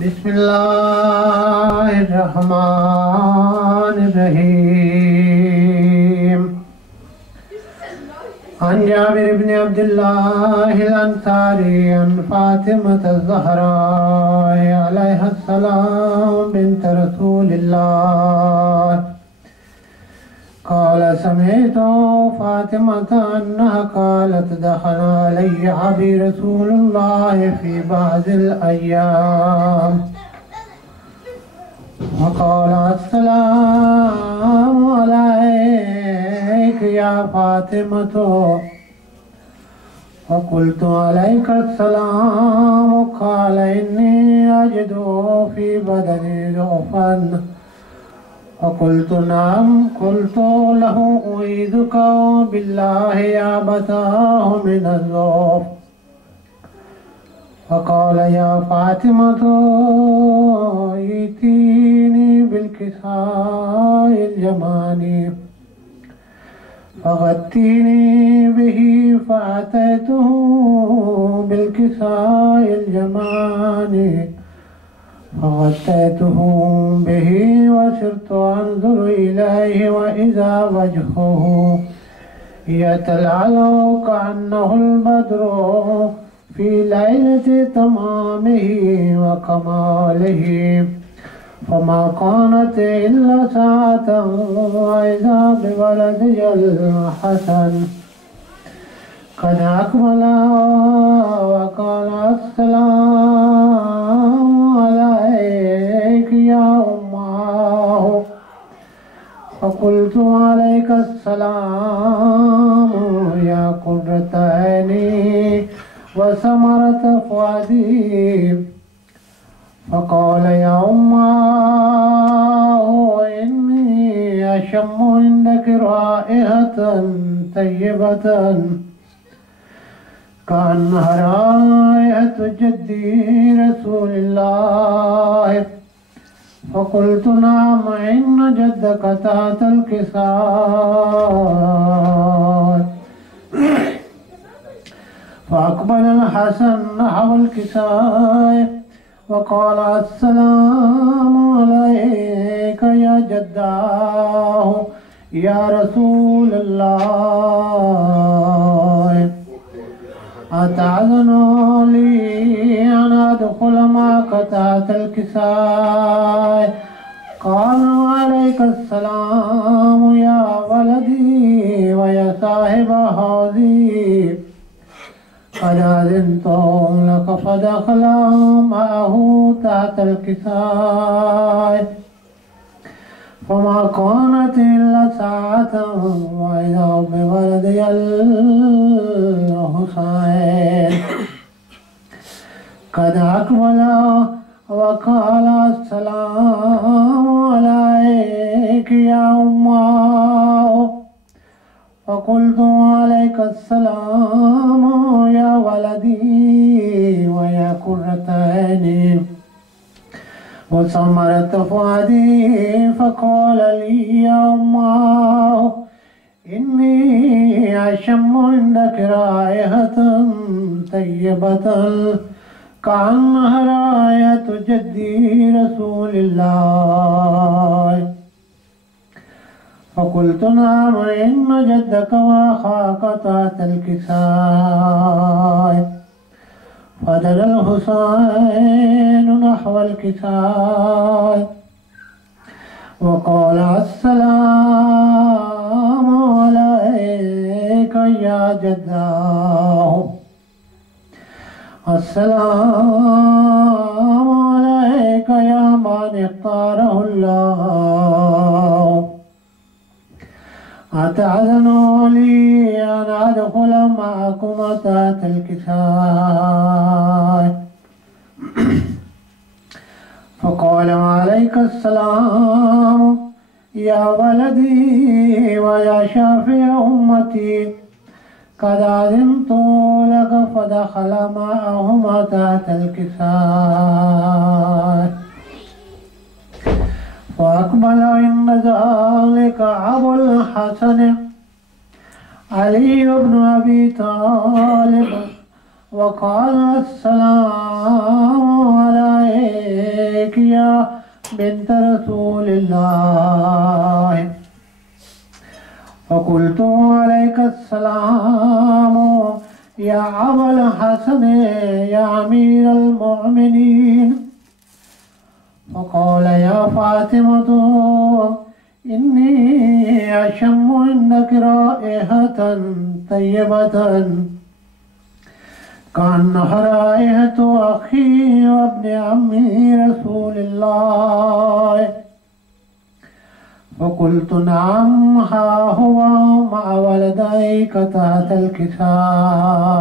बिस्मिल्लाहिर्रहमानिर्रहीम। अन जाबिर इब्न अब्दुल्लाह अल-अंसारी अन फातिमत अज़-ज़हरा अलैहिस्सलाम बिन्त रसूलिल्लाह क़ाल समिअतु फातिमत अन्नहा क़ालत दख़ला अलैया अबी रसूलुल्लाह फ़ी बअज़िल अय्याम वक़ाल अस्सलामु अलैका या फातिमतु फ़क़ुल्तु अलैका अस्सलाम क़ाल इन्नी अजिदु फ़ी बदनी ज़ुअफ़न फ़क़ुल्तु नअम क़ुल्तु लहु उईदुका बिल्लाहि या अबताहु मिनज़्ज़ुअफ़ फ़क़ाल या फ़ातिमतु ईतीनी बिल्किसाइल जमानी फ़ग़त्तीनी बिही फ़अतैतुहु बिल्किसाइल जमानी फ़ग़त्तैतुहु बिही वसिरतु अंज़ुरु इलैहि वइज़ा वजहुहु यतलअलु कअन्नहुल बद्रु फ़ी लैलति तमामिही व कमालिही फ़मा कानत इल्ला साअतन वइज़ा बिवलदिहिल हसन क़द अक़बला व क़ाल अस्सलामु अलैका या उम्मह फ़क़ुल्तु अलैका अस्सलामु या क़ुर्रत ऐनी व समरत फ़ुआदी फ़क़ाल या उम्मह इन्नी अशम्मु इंदकी राइहतन तय्यबतन कअन्नहा राइहतु जद्दी रसूलिल्लाह फ़क़ुल्तु नअम इन्न जद्दक तहतल किसाय फ़अक़बल अल-हसन नहवल किसाय वक़ाल अस्सलामु अलैका या जद्दाहु या रसूलल्लाह अतअज़नु ली अन अदख़ुल मअक तहतल किसाय क़ाल अलैका अस्सलाम या वलदी व या साहिब हौज़ी क़द अज़िनतु लक फ़दख़ला मअहु तहतल किसाय फ़मा कानत इल्ला साअतन वइज़ा बिवलदिहिल हुसैन क़द अक़बला व क़ाल अस्सलामु अलैका या उम्मह फ़क़ुल्तु अलैका अस्सलाम या वलदी व या क़ुर्रत ऐनी व समरत फ़ुआदी फ़क़ाल ली या उम्मह इन्नी अशम्मु इंदकी राइहतन तय्यबतन कअन्नहा राइहतु जद्दी रसूलिल्लाह फ़क़ुल्तु नअम इन्न जद्दक व अख़ाक तहतल किसाय फ़दना अल-हुसैन नहवल किसाय वक़ाल अस्सलामु अलैका या जद्दाहु अस्सलामु अलैका या मन इख्तारहुल्लाह अतअज़नु ली अन अदख़ुल मअकुम तहतल किसाय फ़क़ाल अलैका अस्सलाम या वलदी व या शाफ़िअ उम्मती क़द अज़िनतु लक फ़दख़ल मअहुमा तहतल किसाय फ़अक़बल इन्न ज़ालिका अबुल हसन अली इब्न अबी तालिब वक़ाल अस्सलामु अलैका بنت رسول الله فقلت عليك السلام يا أبا الحسن يا أمير المؤمنين فقال يا فاطمة إني أشم عندك رائحة طيبة كأنها رائحة أخي وابن عمي رسول الله فقلت نعم ها هو مع ولديك تحت الكساء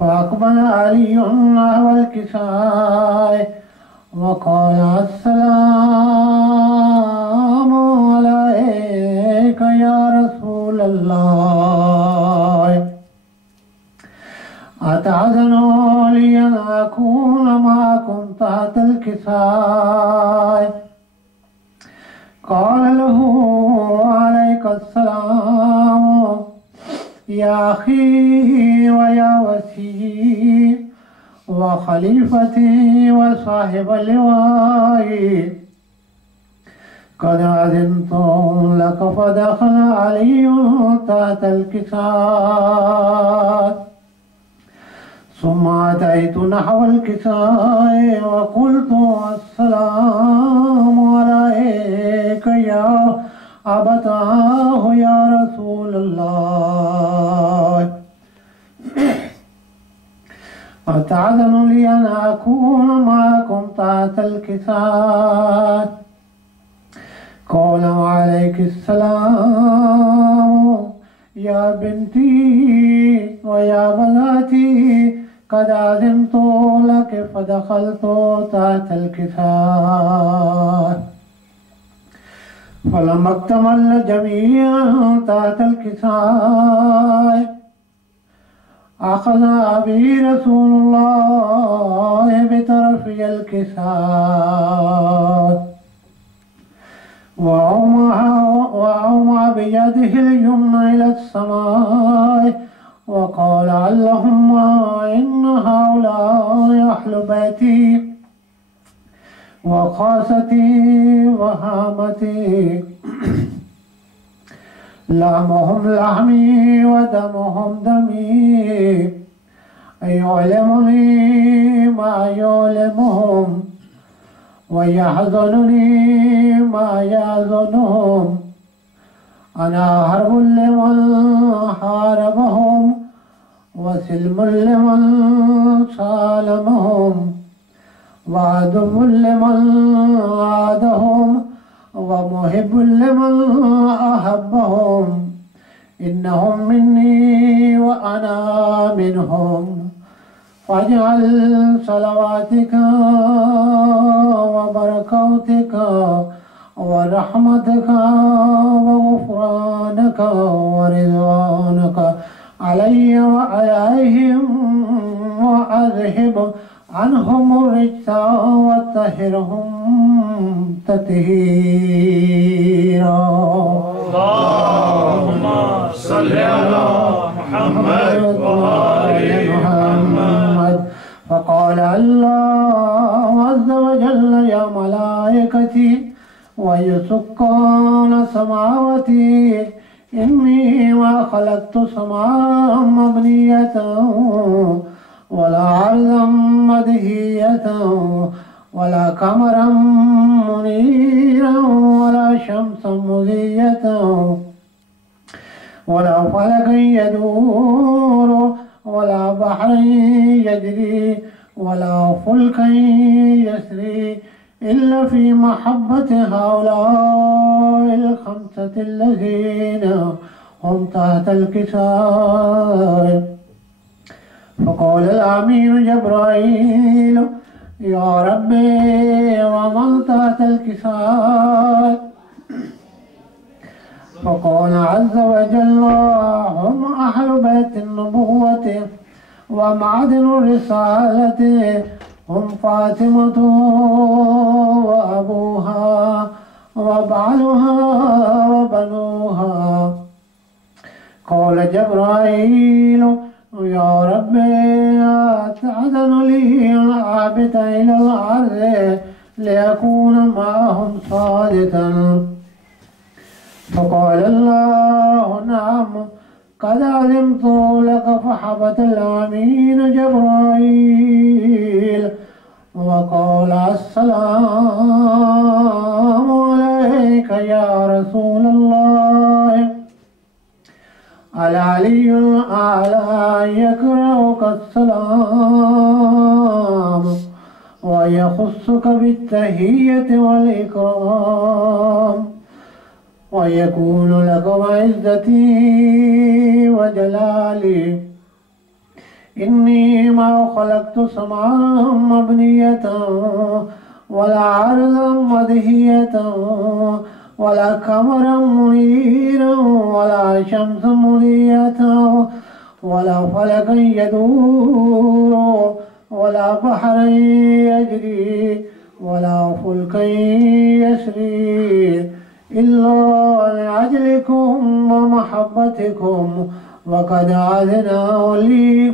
فأقبل علي نحو الكساء وقال السلام عليك يا رسول الله أتأذن لي أن أكون معكم تحت الكساء قال له عليك السلام يا أخي ويا وسيي وخليفتي وصاحب اللواء قد أذنت لك فدخل علي تحت الكساء ثم أتيت نحو الكساء وقلت السلام عليك يا أبتاه يا رسول الله أتأذن لي أن أكون معكم تحت الكساء قال وعليك السلام يا بنتي ويا بناتي قد أذنت لك فدخلت تحت الكساء فلما اكتمل جميعا تحت الكساء أخذ أبي رسول الله بطرفي الكساء وأومع بيده اليمنى إلى السماء وقال اللهم إن هؤلاء أهل بيتي وخاصتي وهامتي لحمهم لحمي ودمهم دمي يعلمني ما يعلمهم ويحزنني ما يحزنهم أنا حرب لمن حاربهم وسلم لمن سالمهم وعدو لمن عادهم ومحب لمن أحبهم إنهم مني وأنا منهم فاجعل صلواتك وبركاتك ورحمتك وغفرانك ورضوانك علي وعليهم وأذهب عنهم الرجس وطهرهم تطهيرا اللهم صل على محمد وآل محمد. فقال الله عز وجل يا ملائكتي ويسكان سماواتي إني ما خلقت سماء مبنية ولا أرضا مدهية ولا قمرا منيرا ولا شمسا مضية ولا فلكا يدور ولا بحر يجري ولا فلكا يسري إلا في محبة هؤلاء الخمسة الذين هم تحت الكساء. فقال الأمين جبرائيل يا ربي ومن تحت الكساء؟ فقال عز وجل هم أهل بيت النبوة ومعدن الرسالة هم فاطمة وأبوها وبعلها وبنوها. قال جبرائيل يا ربي تأذن لي العابد إلى الأرض ليكون معهم صادقا. فقال الله نعم قد علمت لك. فحبت الأمين جبرائيل وقال السلام عليك يا رسول الله. العلي الأعلى يكرهك السلام ويخصك بالتحية والإكرام ويكون لك وعزتي وجلالي إني ما خلقت سمعا مبنية ولا عرضا مدهية ولا قمرا منيرا ولا شمس مضيئة ولا فلكا يدور ولا بحرا يجري ولا فلكا يسري إلا لعجلكم ومحبتكم. وقد أذن لي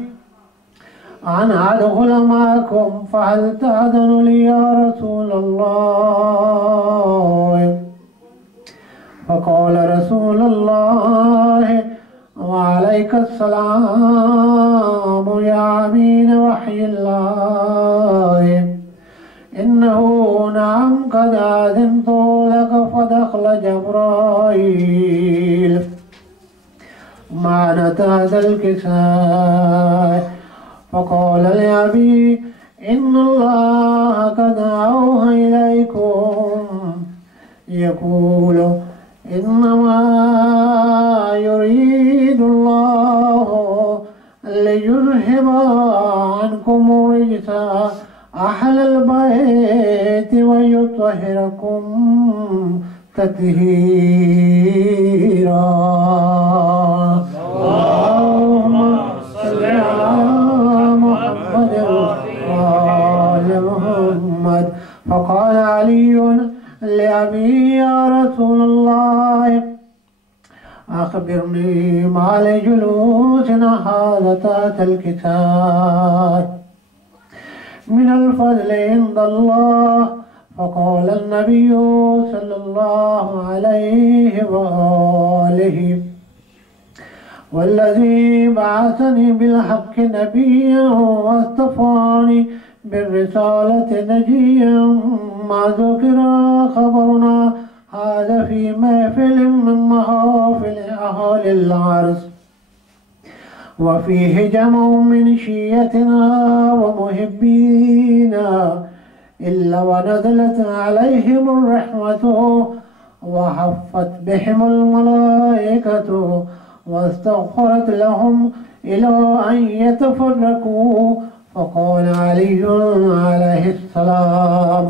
أن أدخل معكم فهل تأذن لي يا رسول الله؟ فقال رسول الله وعليك السلام يا أمين وحي الله. إنه نعم قد أذنت لك. فدخل جبرائيل معنى هذا الكساء فقال لأبي إن الله قد أوحى إليكم يقول إنما يريد الله ليذهب عنكم الرجس أهل البيت ويطهركم تطهيرا. اللهم صل على محمد وآل محمد. فقال علي لأبي يا رسول الله أخبرني ما لجلوسنا هذا تحت الكتاب من الفضل عند الله. فقال النبي صلى الله عليه وآله والذي بعثني بالحق نبيا واصطفاني بالرسالة نجيا ما ذكر خبرنا هذا في محفل من محافل أهل العرش وفيه جمع من شيعتنا ومحبينا إلا ونزلت عليهم الرحمة وحفت بهم الملائكة واستغفرت لهم إلى أن يتفرقوا. فقال علي عليه السلام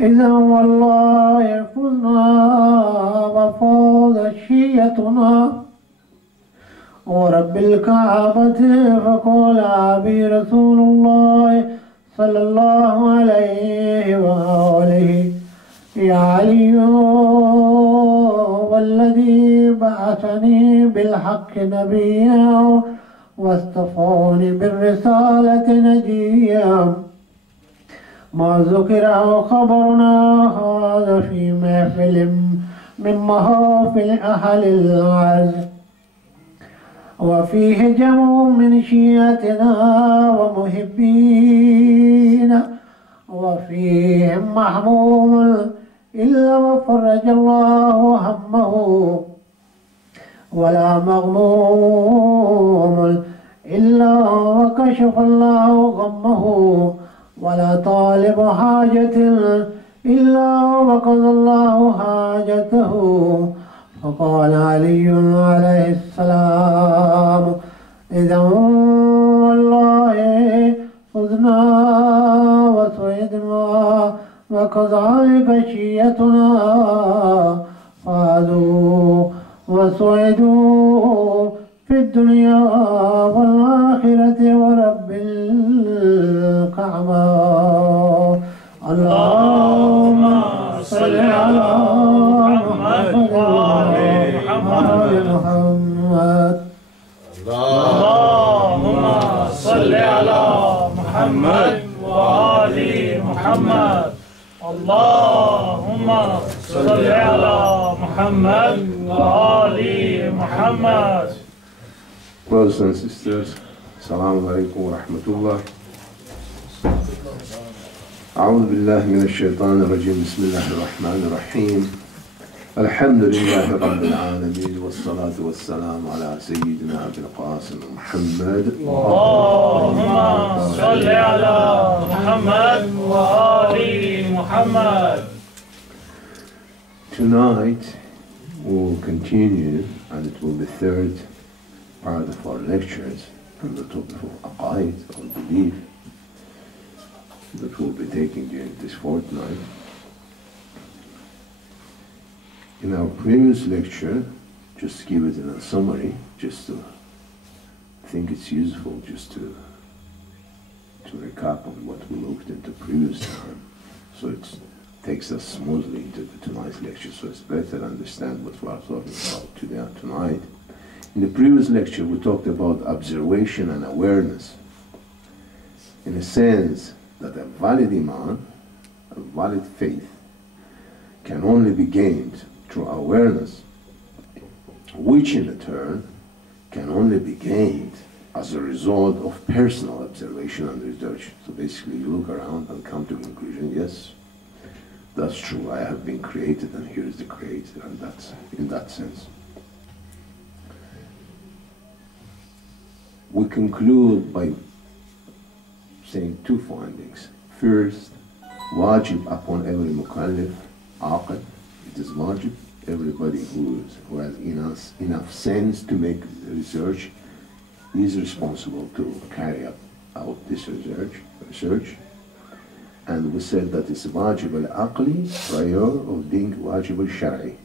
إذا والله فزنا وفاز شيعتنا ورب الكعبة. فقال أبي رسول الله صلى الله عليه وآله يا علي والذي بعثني بالحق نبيا واصطفاني بالرسالة نجيا ما ذكر خبرنا هذا في محفل من محافل أهل العرش وفيه جمع من شيعتنا ومحبينا وفيهم محموم إلا وفرج الله همه ولا مغموم إلا وكشف الله غمه ولا طالب حاجة إلا وقضى الله حاجته. فقال علي عليه السلام إذا والله فزنا وسعدنا وكذلك شيعتنا فازوا وسعدوا في الدنيا والآخرة ورب الكعبة. اللهم صل على محمد وآل محمد. Muhammad. Allahumma salli ala Muhammad wa ali Muhammad. Brothers and sisters, Assalamu alaikum wa rahmatullah. أعوذ بالله من الشيطان الرجيم بسم الله الرحمن الرحيم الحمد لله رب العالمين والصلاة والسلام على سيدنا أبي القاسم محمد اللهم صل على محمد وآل محمد. Tonight we'll continue, and it will be third part of our lectures on the topic of aqaid, or belief, that we'll be taking during this fortnight. In our previous lecture, just to give it in a summary, just to think it's useful just to recap on what we looked into previous time, so it takes us smoothly into tonight's lecture, so it's better to understand what we are talking about today and tonight. In the previous lecture, we talked about observation and awareness, in a sense that a valid iman, a valid faith, can only be gained through awareness, which in turn can only be gained as a result of personal observation and research. So basically you look around and come to the conclusion, yes, that's true, I have been created and here is the creator, and that's in that sense. We conclude by saying two findings. First, wajib upon every mukallaf, aqid, it is wajib, everybody who has enough sense to make research is responsible to carry out this research. And we said that it's wajib al-aqli prior of being wajib al-shari.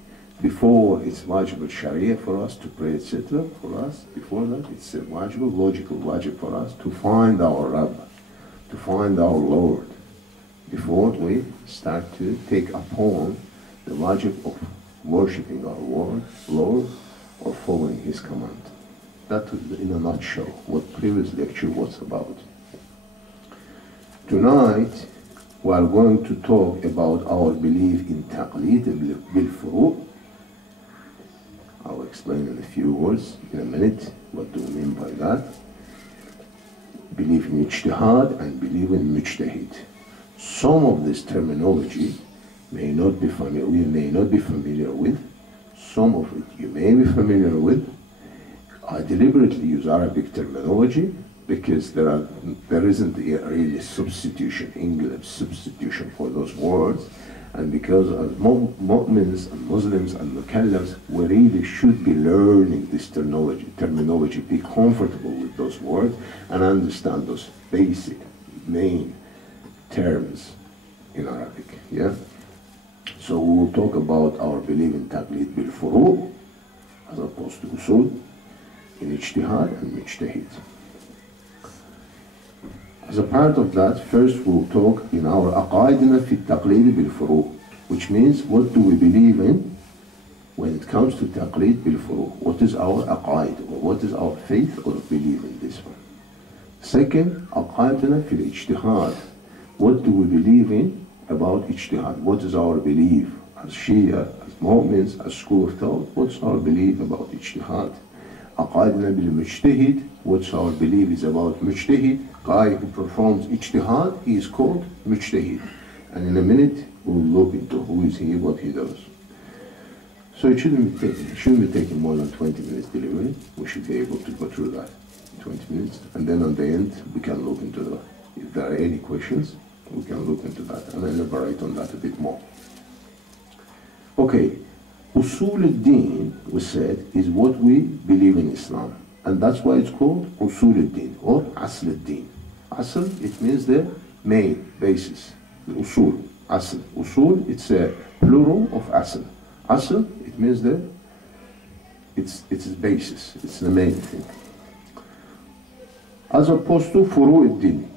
Before it's wajib al-sharia for us to pray, etc. For us, before that it's a wajib, logical wajib for us to find our Rabb, to find our Lord, before we start to take upon the wajib of worshipping our Lord or following His command. That was in a nutshell what previous lecture was about. Tonight we are going to talk about our belief in taqlid bil-furu'. I'll explain in a few words in a minute what do we mean by that. Belief in ijtihad and belief in mujtahid. Some of this terminology we may not be familiar with. Some of it you may be familiar with. I deliberately use Arabic terminology because there isn't a really substitution, English substitution for those words, and because as mu'mins and Muslims and mukallafs, we really should be learning this terminology, be comfortable with those words and understand those basic, main terms in Arabic, yeah? So we will talk about our belief in taqlid bil-furu' as opposed to usul, in ijtihad and mujtahid. As a part of that, first we'll talk in our aqaidina fi taqlid bil-furu', which means what do we believe in when it comes to taqlid bil-furu'. What is our aqaid, or what is our faith or belief in this one. Second, aqaidina fi ijtihad. What do we believe in about ijtihad? What is our belief as Shia, as mu'mins, as school of thought? What's our belief about ijtihad? Aqaidina bil-mujtahid. What's our belief is about mujtahid? Guy who performs ijtihad, he is called mujtahid. And in a minute we'll look into who is he, what he does. So it shouldn't be taking more than 20 minutes delivery. We should be able to go through that 20 minutes, and then on the end we can look into that. If there are any questions, we can look into that and elaborate on that a bit more. Okay, usul al-din, we said, is what we believe in Islam, and that's why it's called usul al-din or asl al-din. Asl, it means the main basis. The usul, asl. Usul, it's a plural of asl. Asl, it means it's its basis, it's the main thing. As opposed to furu' al-din,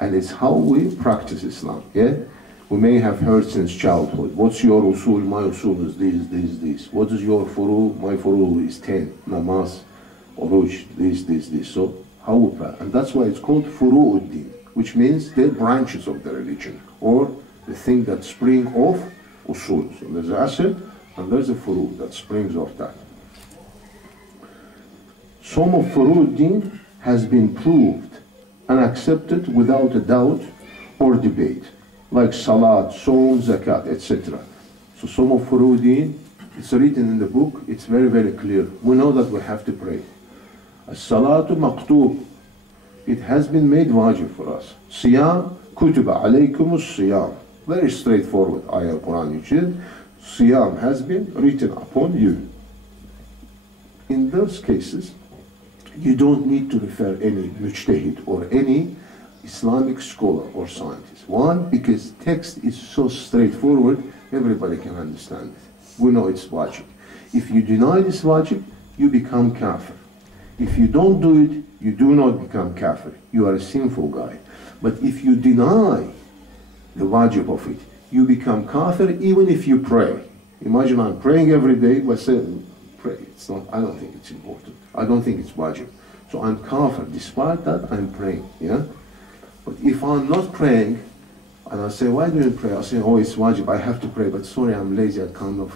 and it's how we practice Islam, yeah? We may have heard since childhood, what's your usul? My usul is this. What is your furu? My furu is 10, namaz, uruj, this. So how we practice, and that's why it's called furu'ud din. which means the branches of the religion, or the thing that spring off usul. So there's asl and there's a furu that springs off that. Some of furu din has been proved and accepted without a doubt or debate, like salat, saum, zakat, etc. So some of furu din, it's written in the book, it's very, very clear. We know that we have to pray. As-salatu maqtub, it has been made wajib for us. Siyam, kutiba alaykumus siyam. Very straightforward ayah Quran, which is, siyam has been written upon you. In those cases, you don't need to refer any mujtahid or any Islamic scholar or scientist. One, because text is so straightforward, everybody can understand it. We know it's wajib. If you deny this wajib, you become kafir. If you don't do it, you do not become kafir. You are a sinful guy. But if you deny the wajib of it, you become kafir even if you pray. Imagine I'm praying every day, but saying, pray. It's not, I don't think it's important. I don't think it's wajib. So I'm kafir. Despite that, I'm praying. Yeah? But if I'm not praying, and I say, why do you pray? I say, oh, it's wajib, I have to pray, but sorry, I'm lazy, I kind of,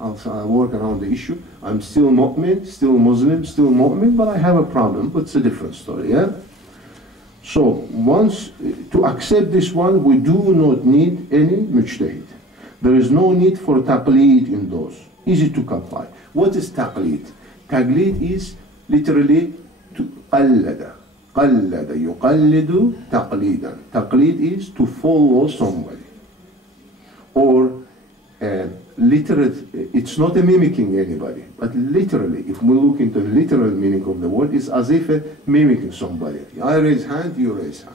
I'll work around the issue. I'm still mu'min, still Muslim, still mu'min, but I have a problem, but it's a different story, yeah? So, once, to accept this one, we do not need any mujtahid. There is no need for taqleed in those. Easy to comply. What is taqleed? Taqleed is literally to qallada. قلد يقلد تقليدا. Taqleed is to follow somebody. Or literate, it's not a mimicking anybody, but literally, if we look into the literal meaning of the word, it's as if mimicking somebody. I raise hand, you raise hand.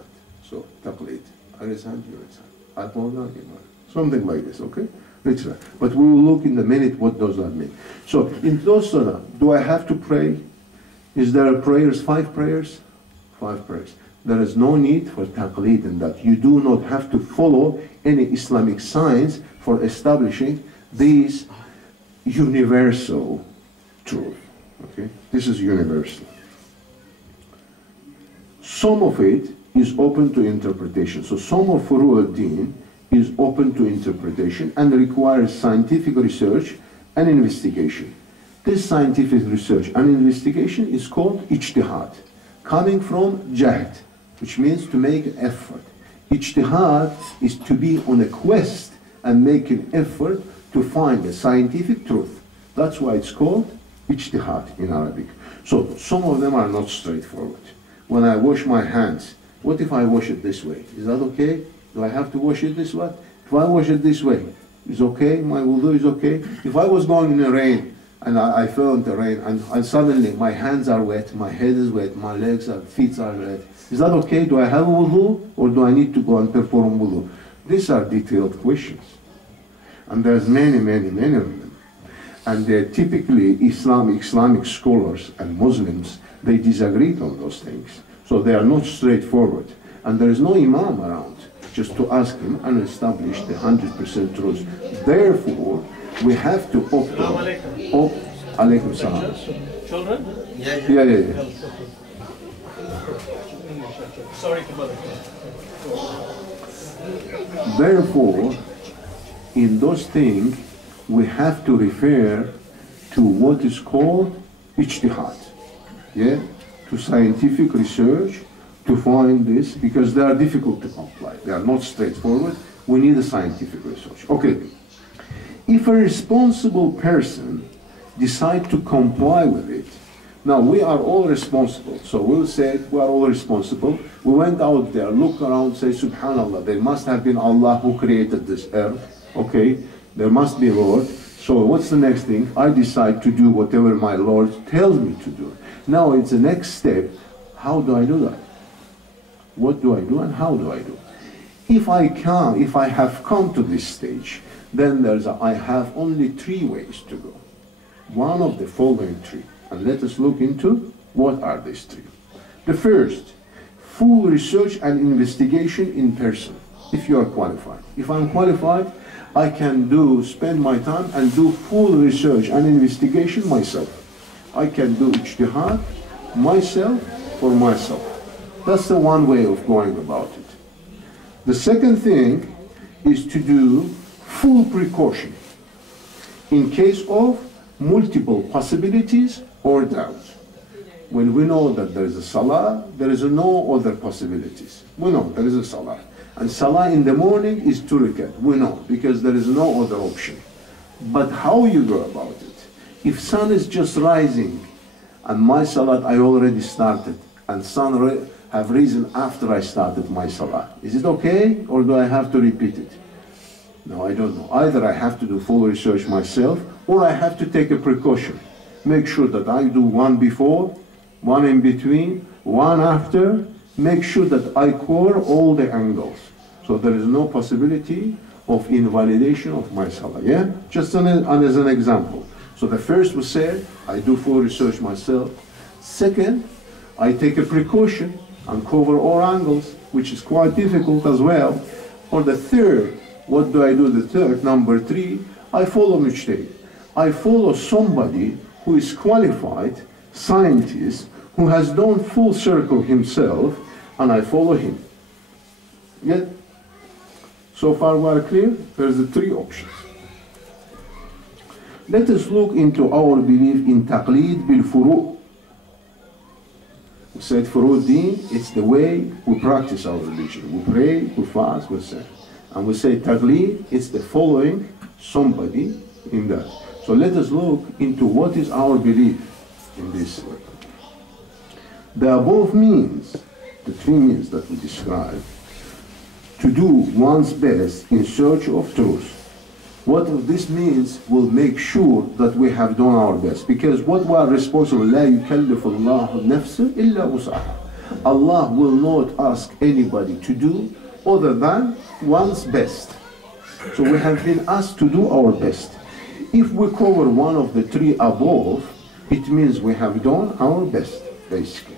So, taqleed. I raise hand, you raise hand. Something like this, okay? Literally. But we will look in a minute what does that mean. So, in those salah, do I have to pray? Is there prayers, 5 prayers? 5 prayers. There is no need for taqleed in that. You do not have to follow any Islamic science for establishing these universal truth. Okay? This is universal. Some of it is open to interpretation. So some of furu al-din is open to interpretation and requires scientific research and investigation. This scientific research and investigation is called ijtihad, coming from jahd, which means to make an effort. Ijtihad is to be on a quest and make an effort to find a scientific truth. That's why it's called ijtihad in Arabic. So some of them are not straightforward. When I wash my hands, what if I wash it this way? Is that okay? Do I have to wash it this way? If I wash it this way, is okay? My wudu is okay? If I was going in the rain, and I fell in the rain, and suddenly my hands are wet, my head is wet, my legs and feet are wet. Is that okay? Do I have a wudu, or do I need to go and perform wudu? These are detailed questions. And there's many, many, many of them. And they're typically Islamic scholars and Muslims, they disagree on those things. So they are not straightforward. And there is no imam around just to ask him and establish the 100% truth. Therefore, we have to opt alaykum salam. Children? Yeah. Sorry to bother. Therefore, in those things, we have to refer to what is called ijtihad. Yeah? To scientific research to find this, because they are difficult to comply. They are not straightforward. We need a scientific research. Okay. If a responsible person decides to comply with it, now we are all responsible. So we'll say we are all responsible. We went out there, look around, say, Subhanallah, there must have been Allah who created this earth. Okay, there must be a Lord. So what's the next thing? I decide to do whatever my Lord tells me to do. Now it's the next step. How do I do that? What do I do and how do I do? If I have come to this stage, then I have only 3 ways to go. One of the following 3. And let us look into what are these 3. The first, full research and investigation in person, if you are qualified. If I'm qualified, I can spend my time and do full research and investigation myself. I can do ijtihad myself for myself. That's the one way of going about it. The second thing is to do full precaution in case of multiple possibilities or doubts. When we know that there is a salah, there is no other possibilities. We know there is a salah. And salah in the morning is 2 rakat. We know, because there is no other option. But how you go about it? If sun is just rising, and my salat I already started, and sun have risen after I started my salah, is it okay, or do I have to repeat it? No, I don't know. Either I have to do full research myself, or I have to take a precaution. Make sure that I do one before, one in between, one after. Make sure that I cover all the angles, so there is no possibility of invalidation of my salah. Yeah, just as an example. So the first was said, I do full research myself. Second, I take a precaution and cover all angles, which is quite difficult as well. Or the third, what do I do? The third, number 3, I follow mujtahid. I follow somebody who is qualified, scientist, who has done full circle himself, and I follow him. Yeah? So far we are clear? There's the 3 options. Let us look into our belief in taqleed bil furu'. We said furu' deen, it's the way we practice our religion. We pray, we fast, we say. And we say taqleed, it's the following somebody in that. So let us look into what is our belief in this way. The above means, the 3 means that we describe, to do one's best in search of truth. What this means will make sure that we have done our best. Because what we are responsible, لا يكلف الله نفسا إلا وسعها. Allah will not ask anybody to do other than one's best. So we have been asked to do our best. If we cover one of the 3 above, it means we have done our best, basically.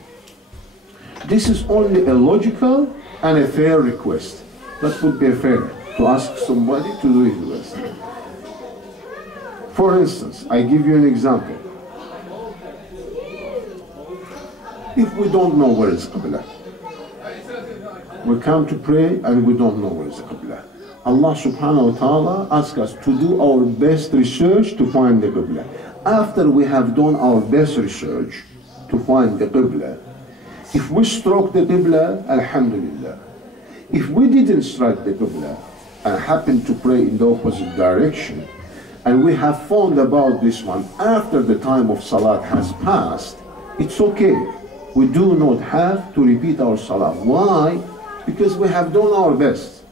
This is only a logical and a fair request. That would be fair, to ask somebody to do his best. For instance, I give you an example. If we don't know where is Qibla, we come to pray and we don't know where is Qibla. Allah subhanahu wa ta'ala asks us to do our best research to find the Qibla. After we have done our best research to find the Qibla, if we struck the Qibla, alhamdulillah. If we didn't strike the Qibla and happen to pray in the opposite direction, and we have found about this one after the time of Salat has passed, it's okay. We do not have to repeat our Salah. Why? Because we have done our best.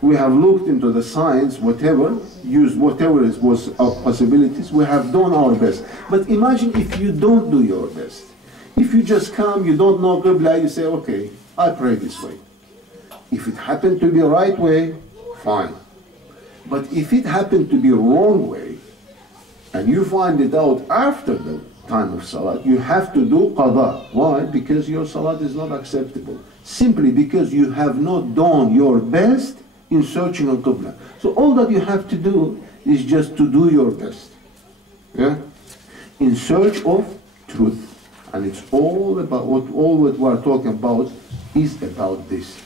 We have looked into the science, whatever, used whatever was our possibilities, we have done our best. But imagine if you don't do your best. If you just come, you don't know Qibla, you say, okay, I pray this way. If it happened to be right way, fine. But if it happened to be wrong way, and you find it out after the time of Salat, you have to do qada. Why? Because your Salat is not acceptable. Simply because you have not done your best in searching on Qibla. So all that you have to do is just to do your best. Yeah? In search of truth. And it's all about all what we are talking about is about this.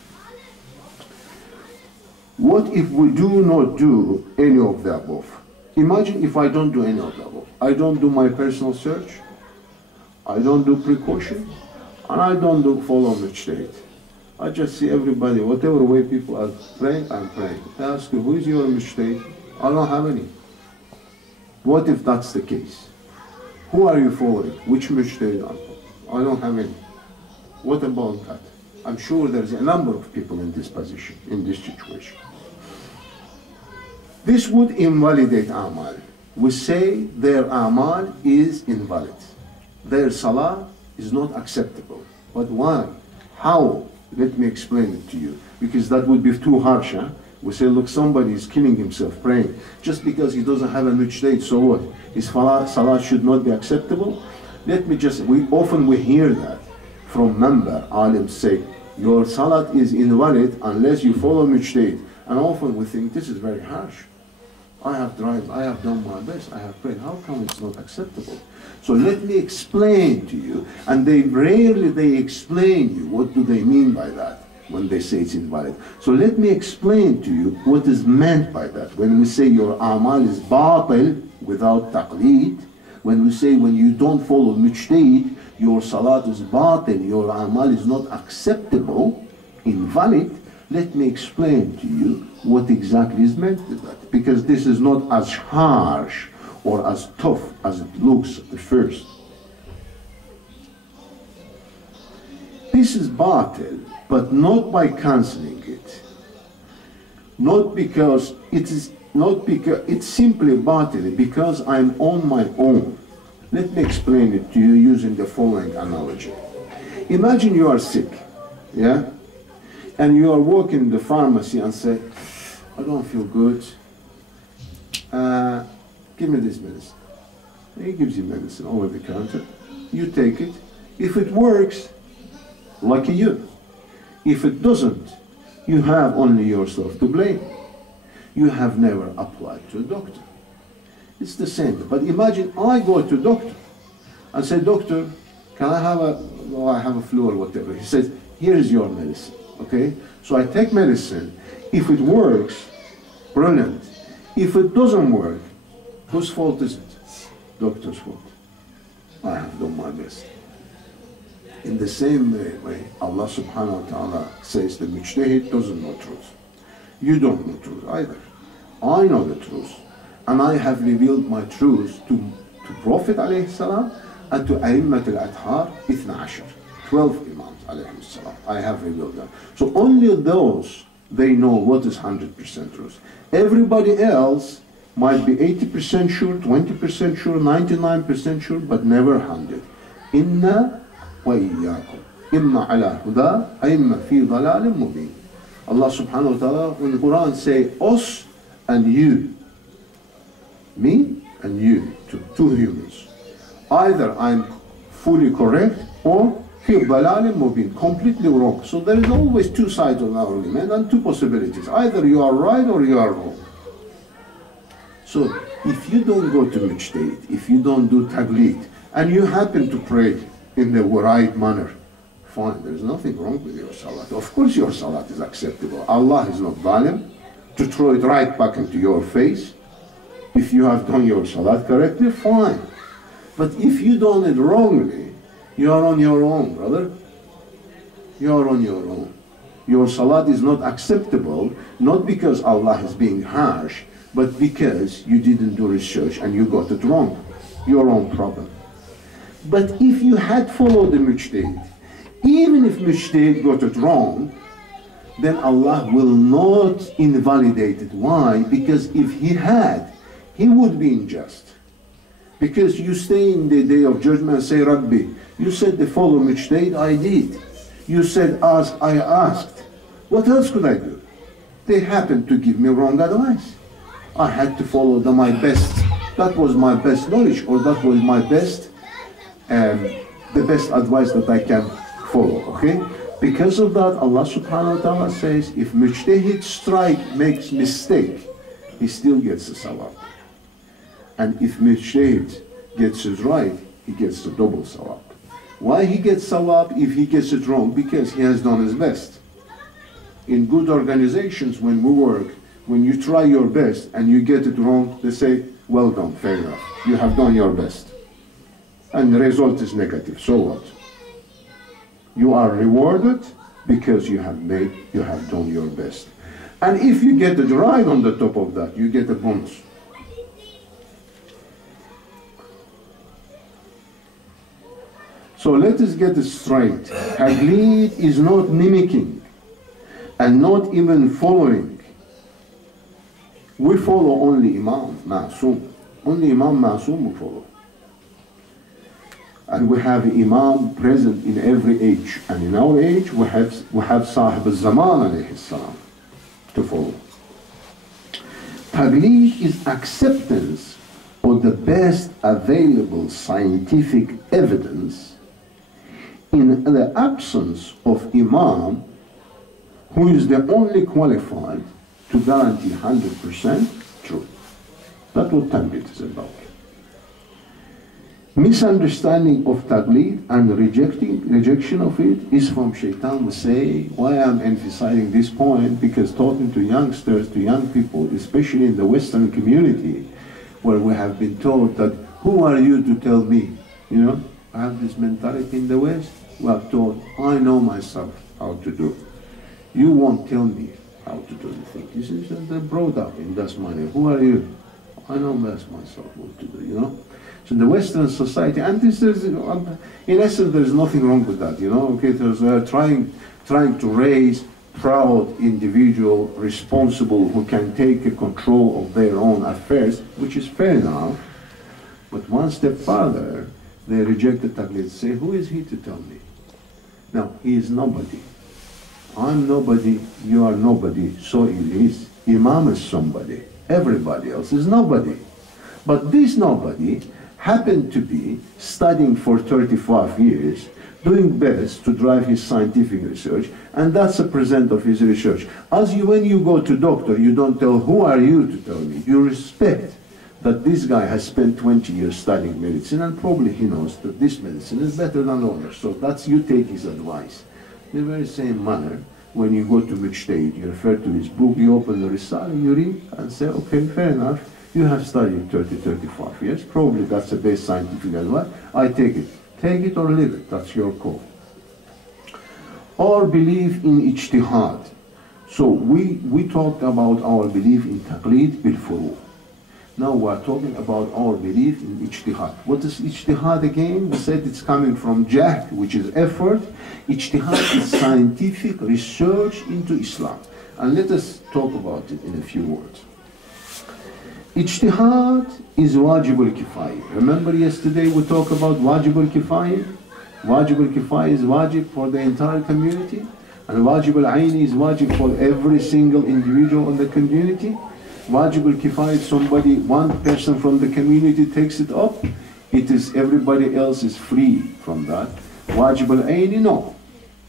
What if we do not do any of the above? Imagine if I don't do any of the above. I don't do my personal search, I don't do precaution, and I don't do follow mujtahid. I just see everybody, whatever way people are praying, I'm praying. I ask you, who is your mujtahid? I don't have any. What if that's the case? Who are you following? Which mujtahid are you? I don't have any. What about that? I'm sure there's a number of people in this position, in this situation. This would invalidate Amal. We say their Amal is invalid. Their Salah is not acceptable. But why? How? Let me explain it to you. Because that would be too harsh. Huh? We say, look, somebody is killing himself praying. Just because he doesn't have a mujtahid, so what? His Salah should not be acceptable? Let me just, we often hear that from member, alims say, your Salat is invalid unless you follow mujtahid. And often we think, this is very harsh. I have tried, I have done my best, I have prayed. How come it's not acceptable? So let me explain to you, and they rarely explain you what do they mean by that when they say it's invalid. So let me explain to you what is meant by that. When we say your amal is batil without taqleed, when we say when you don't follow mujtahid, your salat is batil, your amal is not acceptable, invalid, let me explain to you what exactly is meant by that. Because this is not as harsh or as tough as it looks at first. This is batil, but not by cancelling it. Not because it's simply batil, because I'm on my own. Let me explain it to you using the following analogy. Imagine you are sick, yeah? And you are walking in the pharmacy and say, I don't feel good. Give me this medicine. He gives you medicine over the counter. You take it. If it works, lucky you. If it doesn't, you have only yourself to blame. You have never applied to a doctor. It's the same. But imagine I go to a doctor and say, doctor, can I have I have a flu or whatever. He says, here is your medicine. Okay? So I take medicine. If it works, brilliant. If it doesn't work, whose fault is it? Doctor's fault. I have done my best. In the same way, Allah subhanahu wa ta'ala says the mujtahid doesn't know truth. You don't know truth either. I know the truth. And I have revealed my truth to Prophet alayhi salam and to A'immat al-Adhar, 12 Imams alayhi salam. I have revealed them. So only those, they know what is 100% truth. Everybody else might be 80% sure, 20% sure, 99% sure, but never 100. Inna wa iyyakum. Imma ala huda, imma fi dhalalin mubin. Allah subhanahu wa ta'ala in the Quran say, us and you. Me and you, two humans. Either I'm fully correct or fi dhalalin mubin, completely wrong. So there is always two sides of our argument and two possibilities. Either you are right or you are wrong. So if you don't go to mujtahid, if you don't do taqleed, and you happen to pray in the right manner, fine, there is nothing wrong with your salat. Of course your salat is acceptable. Allah is not zalim to throw it right back into your face. If you have done your salat correctly, fine. But if you done it wrongly, you are on your own, brother. You are on your own. Your salat is not acceptable, not because Allah is being harsh, but because you didn't do research and you got it wrong. Your own problem. But if you had followed the mujtahid, even if mujtahid got it wrong, then Allah will not invalidate it. Why? Because if he had, he would be unjust. Because you stay in the day of judgment and say, Rabbi, you said to follow mujtahid, I did. You said ask, I asked. What else could I do? They happened to give me wrong advice. I had to follow my best. That was my best knowledge, or that was my best, the best advice that I can follow, okay? Because of that, Allah subhanahu wa ta'ala says, if mujtahid makes mistake, he still gets the sawab. And if mujtahid gets it right, he gets the double sawab. Why he gets sawab if he gets it wrong? Because he has done his best. In good organizations, when we work, when you try your best and you get it wrong, they say, well done, fair enough. You have done your best. And the result is negative, so what? You are rewarded because you have done your best. And if you get it right on the top of that, you get a bonus. So let us get it straight. Taqleed is not mimicking and not even following. We follow only Imam Ma'soom. Only Imam Ma'soom we follow. And we have Imam present in every age. And in our age, we have Sahib al-Zaman alayhi salam to follow. Taqleed is acceptance of the best available scientific evidence in the absence of Imam, who is the only qualified to guarantee 100% truth. That's what taqlid is about. Misunderstanding of taqlid and rejection of it is from shaitan. We say, why I'm emphasizing this point, because talking to youngsters, to young people, especially in the Western community, where we have been told that, who are you to tell me? You know, I have this mentality in the West. We are told, I know myself how to do. You won't tell me how to do the thing. This is they're brought up in that manner. Who are you? I know best myself what to do, you know. So the Western society, and this is, in essence, there is nothing wrong with that, you know. Okay, there's trying to raise proud individual, responsible, who can take control of their own affairs, which is fair enough. But one step further, they reject the taqlid. Say, who is he to tell me? Now, he is nobody. I'm nobody, you are nobody, so it is. Imam is somebody. Everybody else is nobody. But this nobody happened to be studying for 35 years, doing best to drive his scientific research, and that's a present of his research. When you go to doctor, you don't tell, who are you to tell me? You respect that this guy has spent 20 years studying medicine, and probably he knows that this medicine is better than others. So that's, you take his advice. In the very same manner, when you go to Mujtahid, you refer to his book, you open the Risala, you read, and say, okay, fair enough, you have studied 30, 35 years, probably that's the best scientific advice, I take it. Take it or leave it, that's your call. Our belief in ijtihad. So we talked about our belief in taqlid bil furu'. Now we are talking about our belief in ijtihad. What is ijtihad again? We said it's coming from jahd, which is effort. Ijtihad is scientific research into Islam. And let us talk about it in a few words. Ijtihad is wajib al-kifaya. Remember yesterday we talked about wajib al-kifaya? Wajib al-kifaya is wajib for the entire community, and wajib al-aini is wajib for every single individual in the community. Wajib al-kifaya is somebody, one person from the community takes it up, it is everybody else is free from that. Wajib al-aini, no.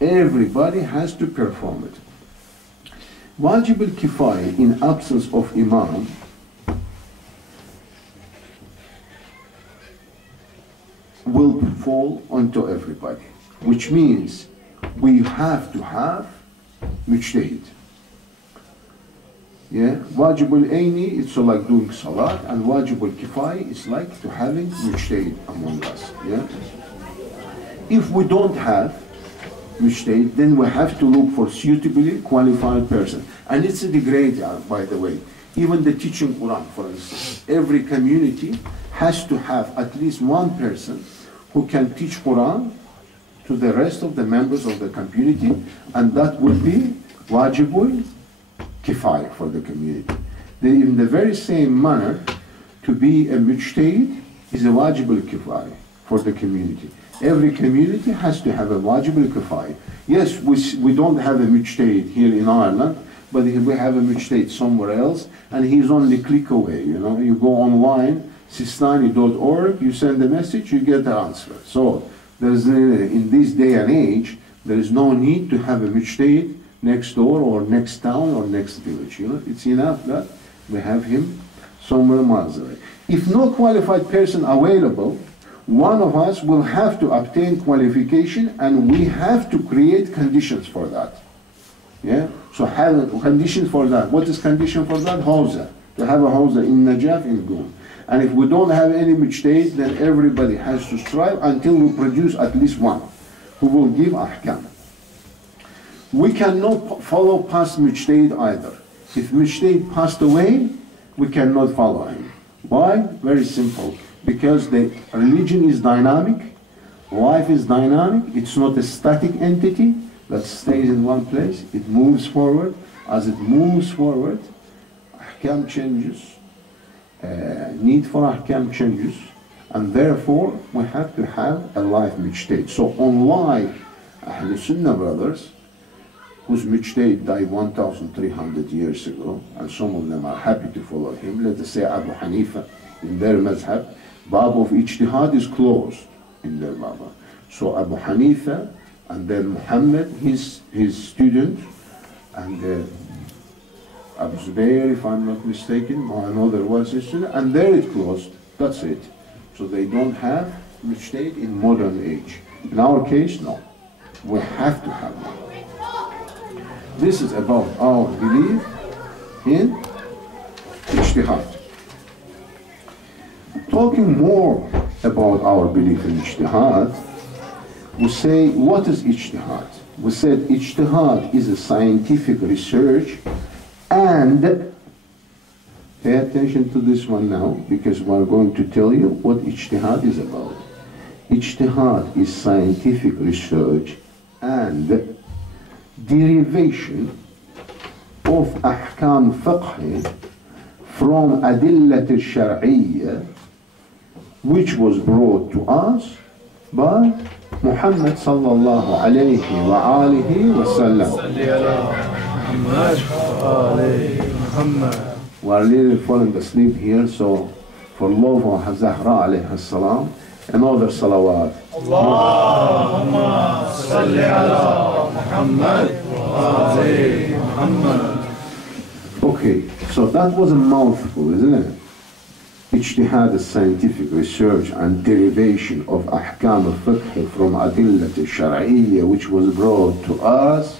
Everybody has to perform it. Wajib al-kifaya, in absence of imam, will fall onto everybody, which means we have to have mujtahid. Yeah, wajib al-aini, it's like doing salat, and wajib al-kifaya is like to having mujtahid among us. Yeah. If we don't have mujtahid, then we have to look for suitably qualified person, and it's a degrade, by the way. Even the teaching Quran, for instance, every community has to have at least one person who can teach Quran to the rest of the members of the community, and that will be wajibul kifaya for the community. In the very same manner, to be a mujtahid is a wajibul kifaya for the community. Every community has to have a wajibul kifaya. Yes, we don't have a mujtahid here in Ireland, but we have a mujtahid somewhere else, and he's only click away. You know, you go online, sistani.org, you send a message, you get the answer. So there's in this day and age, there is no need to have a mujtahid next door or next town or next village. You know, it's enough that we have him somewhere miles away. If no qualified person available, one of us will have to obtain qualification, and we have to create conditions for that. Yeah. So have conditions for that. What is condition for that? Hawza. To have a hawza in Najaf, in Qum. And if we don't have any mujtahid, then everybody has to strive until we produce at least one who will give ahkam. We cannot follow past mujtahid either. If mujtahid passed away, we cannot follow him. Why? Very simple. Because the religion is dynamic, life is dynamic, it's not a static entity that stays in one place, it moves forward. As it moves forward, ahkam changes, need for ahkam changes, and therefore we have to have a life mujtahid. So unlike Ahlul Sunnah brothers, whose mujtahid died 1,300 years ago, and some of them are happy to follow him, let us say Abu Hanifa, in their mazhab, bab of ijtihad is closed in their baba. So Abu Hanifa, and then Muhammad, his student, and Abu Zubayr, if I'm not mistaken, or another was Sunnah, and there it closed. That's it. So they don't have mujtahid in modern age. In our case, no. We have to have one. This is about our belief in ijtihad. Talking more about our belief in ijtihad, we say, what is ijtihad? We said ijtihad is a scientific research, and pay attention to this one now, because we're going to tell you what ijtihad is about. Ijtihad is scientific research and derivation of ahkam fiqh from adillat al-shar'iyya, which was brought to us by Muhammad sallallahu alayhi wa alihi wa sallam. We are really falling asleep here, so for love of Zahra alayhi salam, another salawat. Allahumma salli ala Muhammad wa ali Muhammad. Okay, so that was a mouthful, isn't it? Ijtihad is scientific research and derivation of ahkam al-fiqh from adillat al-shar'iyya, which was brought to us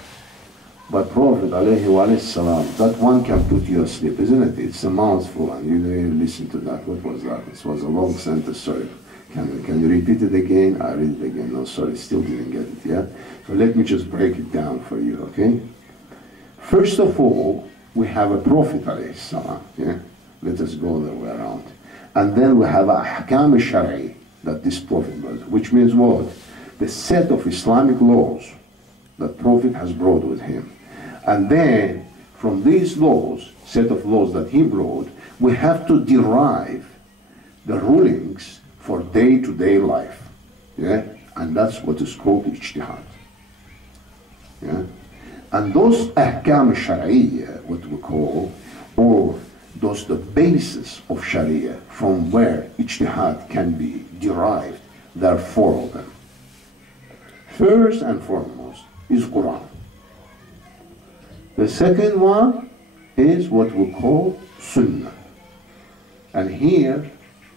by Prophet alayhi wa salam. That one can put you asleep, isn't it? It's a mouthful, and you didn't listen to that. What was that? This was a long sentence, sorry. Can you repeat it again? I read it again. No, sorry, still didn't get it, yeah? So let me just break it down for you, okay? First of all, we have a Prophet alayhi salam, yeah? Let us go the way around. And then we have ahkam al-shar'i, that this Prophet was, which means what? The set of Islamic laws that Prophet has brought with him. And then, from these laws, set of laws that he brought, we have to derive the rulings for day-to-day life. Yeah? And that's what is called ijtihad. Yeah? And those ahkam al-shar'iyya, what we call, or those the basis of Sharia from where ijtihad can be derived, there are four of them. First and foremost is Quran. The second one is what we call Sunnah. And here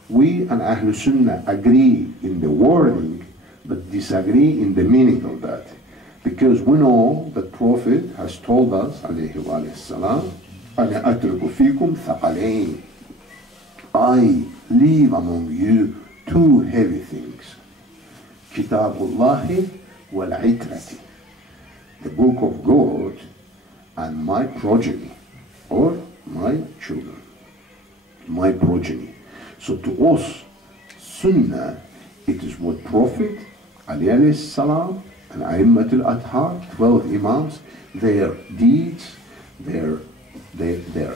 we and Ahlul Sunnah agree in the wording but disagree in the meaning of that. Because we know that Prophet has told us, alayhi wa salam, أَنَا أَتْرُكُ فِيكُمْ ثَقَلَيْنِ, I leave among you two heavy things. Kitabullahi wal-itrati, the book of God and my progeny, or my children, my progeny. So to us, Sunnah, it is what Prophet alayhi salam and A'immat al-Athar, 12 Imams, their deeds, their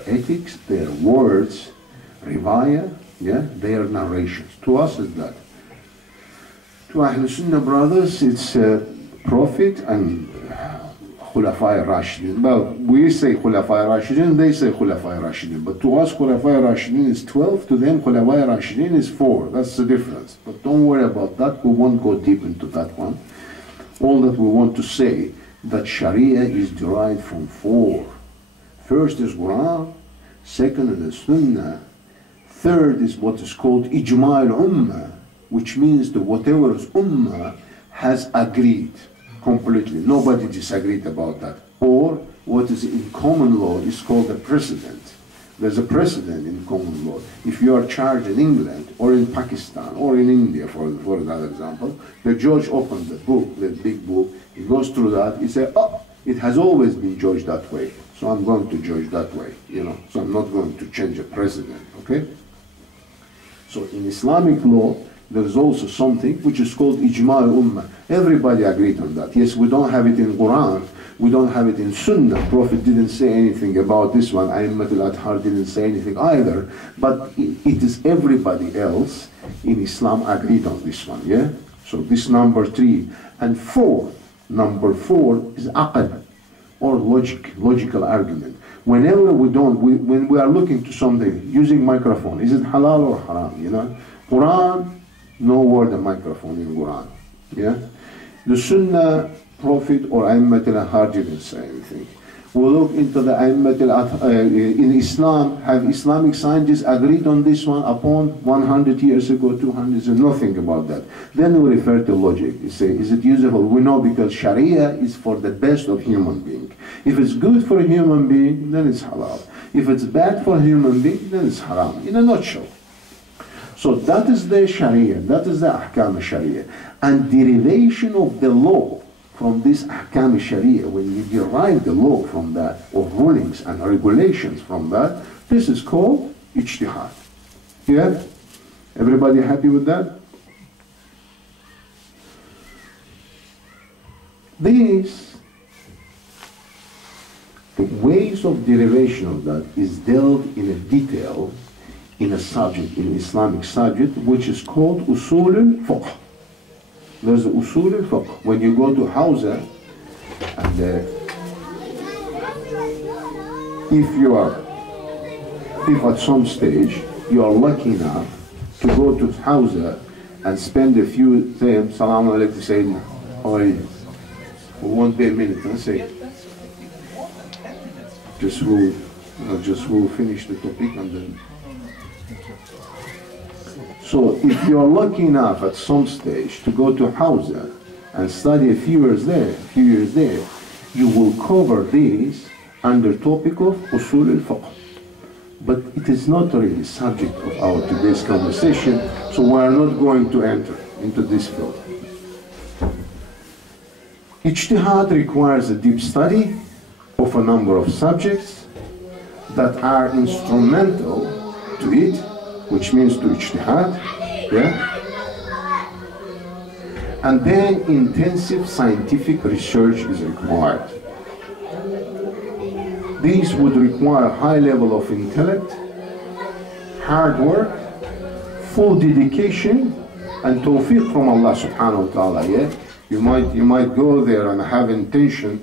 ethics, their words, riwayah, yeah, their narrations. To us is that. To Ahlul Sunnah brothers, it's Prophet and Khulafai Rashidin. Well, we say Khulafai Rashidin, they say Khulafai Rashidin. But to us, Khulafai Rashidin is 12, to them Khulafai Rashidin is 4. That's the difference. But don't worry about that, we won't go deep into that one. All that we want to say, that Sharia is derived from 4. First is Quran, second is Sunnah, third is what is called Ijma' al-Ummah, which means that whatever is Ummah has agreed completely. Nobody disagreed about that. Or what is in common law is called a precedent. There's a precedent in common law. If you are charged in England or in Pakistan or in India, for that example, the judge opens the book, the big book, he goes through that, he says, oh, it has always been judged that way, so I'm going to judge that way, you know, so I'm not going to change a precedent, okay? So in Islamic law, there is also something which is called Ijma' al-Ummah. Everybody agreed on that. Yes, we don't have it in Quran, we don't have it in Sunnah. Prophet didn't say anything about this one. A'immat al-Athar didn't say anything either. But it is everybody else in Islam agreed on this one, yeah? So this number 3. And 4, number 4 is aql, or logical argument. Whenever when we are looking to something, using microphone, is it halal or haram, you know? Quran, no word of microphone in Quran, yeah? The Sunnah, Prophet or A'immat al-Athar didn't say anything. We look into the in Islam. Have Islamic scientists agreed on this one upon 100 years ago, 200 years ago? Nothing about that. Then we refer to logic. You say, is it useful? We know because Sharia is for the best of human being. If it's good for a human being, then it's halal. If it's bad for a human being, then it's haram. In a nutshell. So that is the Sharia. That is the Ahkam Sharia. And derivation of the law from this Ahkam Sharia, when you derive the law from that, or rulings and regulations from that, this is called ijtihad. Yeah? Everybody happy with that? These, the ways of derivation of that is dealt in a detail in a subject, in Islamic subject, which is called Usul al-Fiqh. There's the Usul al-Fiqh. When you go to Hausa, and if at some stage you are lucky enough to go to Hausa and spend a few times, Salaam alaikum Sayyidina, how are you? We won't be a minute, let's say. Just we'll finish the topic and then. So if you're lucky enough at some stage to go to Hausa and study a few years there, you will cover these under topic of Usul al-Fiqh. But it is not really subject of our today's conversation, so we are not going to enter into this field. Ijtihad requires a deep study of a number of subjects that are instrumental to it, which means to ijtihad, yeah? And then intensive scientific research is required. These would require a high level of intellect, hard work, full dedication, and tawfiq from Allah subhanahu wa ta'ala, yeah? You might go there and have intention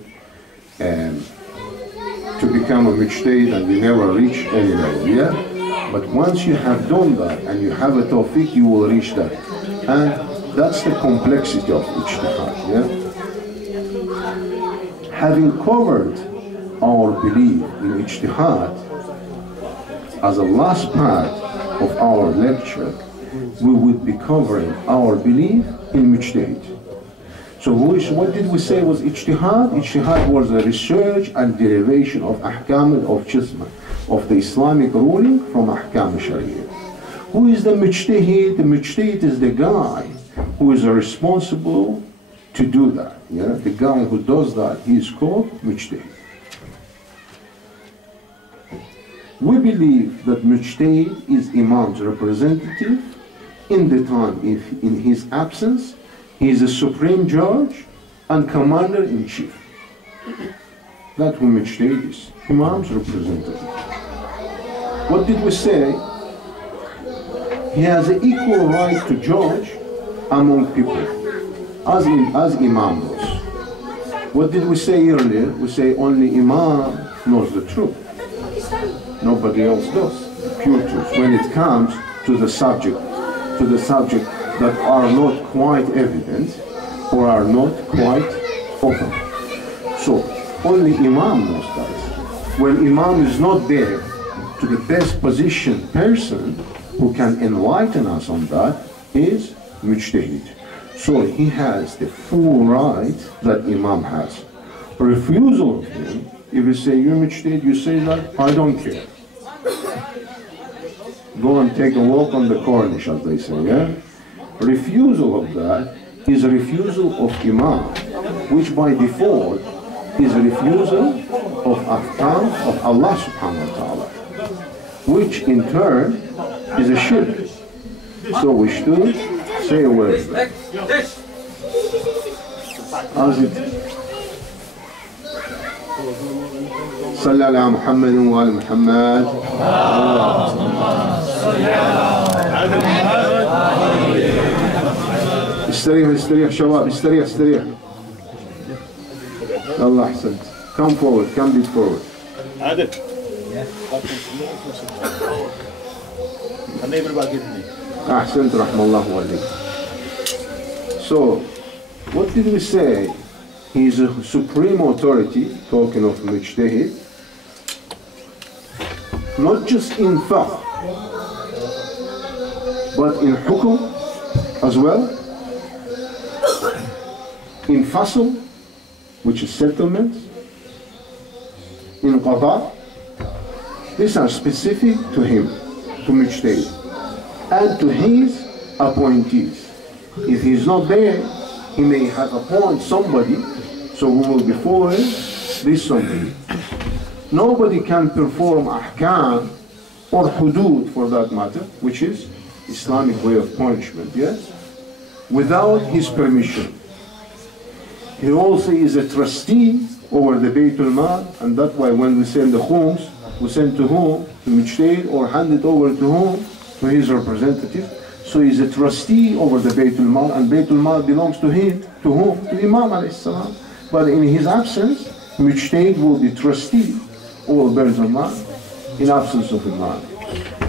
to become a mujtahid and you never reach any level, yeah? But once you have done that and you have a tawfiq, you will reach that. And that's the complexity of ijtihad, yeah? Having covered our belief in ijtihad as a last part of our lecture, we would be covering our belief in mujtahid. So what did we say was ijtihad? Ijtihad was a research and derivation of ahkam of the Islamic ruling from ahkam sharia. Who is the mujtahid? The mujtahid is the guy who is responsible to do that. Yeah? The guy who does that, he is called mujtahid. We believe that mujtahid is Imam's representative in the time, if in his absence, he is a supreme judge and commander-in-chief. That's who mujtahid is, Imam's representative. What did we say? He has an equal right to judge among people, as Imam does. What did we say earlier? We say only Imam knows the truth. Nobody else does, the pure truth. When it comes to the subject that are not quite evident or are not quite open. So only Imam knows that. When Imam is not there, to the best positioned person who can enlighten us on that is mujtahid. So he has the full right that Imam has. Refusal of him, if you say you're mujtahid, you say that, I don't care. Go and take a walk on the Corniche, as they say, yeah? Refusal of that is a refusal of Imam, which by default is a refusal of ahkam of Allah subhanahu wa ta'ala, which in turn is a shirk. So we should say a word. How's it? صلى على محمد وآل محمد. استريح شباب، استريح. الله أحسنت. Come forward, come forward. عادل. أحسنت رحم الله عليك. So, what did we say? He is a supreme authority, talking of mujtahid, not just in fiqh, but in hukum as well, in fasl, which is settlements, in qada. These are specific to him, to mujtahid, and to his appointees. If he's not there, he may have appointed somebody, so who will be following this somebody. Nobody can perform ahkam or hudud for that matter, which is Islamic way of punishment, yes, without his permission. He also is a trustee over the Baytul Mal, and that's why when we send the khums, we send to whom? To Mujtahid, or hand it over to whom? To his representative. So he's a trustee over the Baytul Mal, and Baytul Mal belongs to him. To whom? To Imam alayhi salam. But in his absence, Mujtahid will be trustee over Baytul Mal in absence of Imam.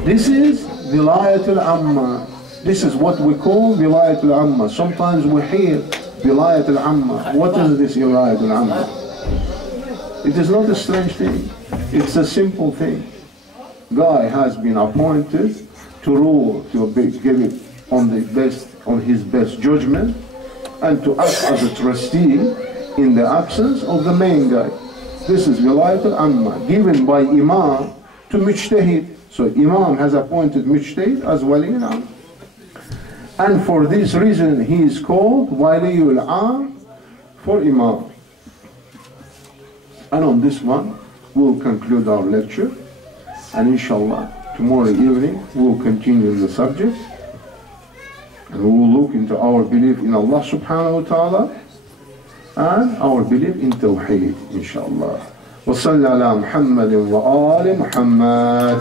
This is Wilayat al-Amma. This is what we call Wilayat al-Amma. Sometimes we hear Wilayat al-Amma. What is this Wilayat al-Amma? It is not a strange thing. It's a simple thing. Guy has been appointed to rule, to give it on his best judgment, and to act as a trustee in the absence of the main guy. This is Wilayat al-Amma, given by Imam to Mujtahid. So Imam has appointed Mujtahid as Wali al-Am. And for this reason he is called Wali al-Am for Imam. And on this one we'll conclude our lecture, and inshallah tomorrow evening we'll continue the subject, and we will look into our belief in Allah subhanahu wa ta'ala and our belief in Tawheed, inshallah. وصلى على محمد وآل محمد.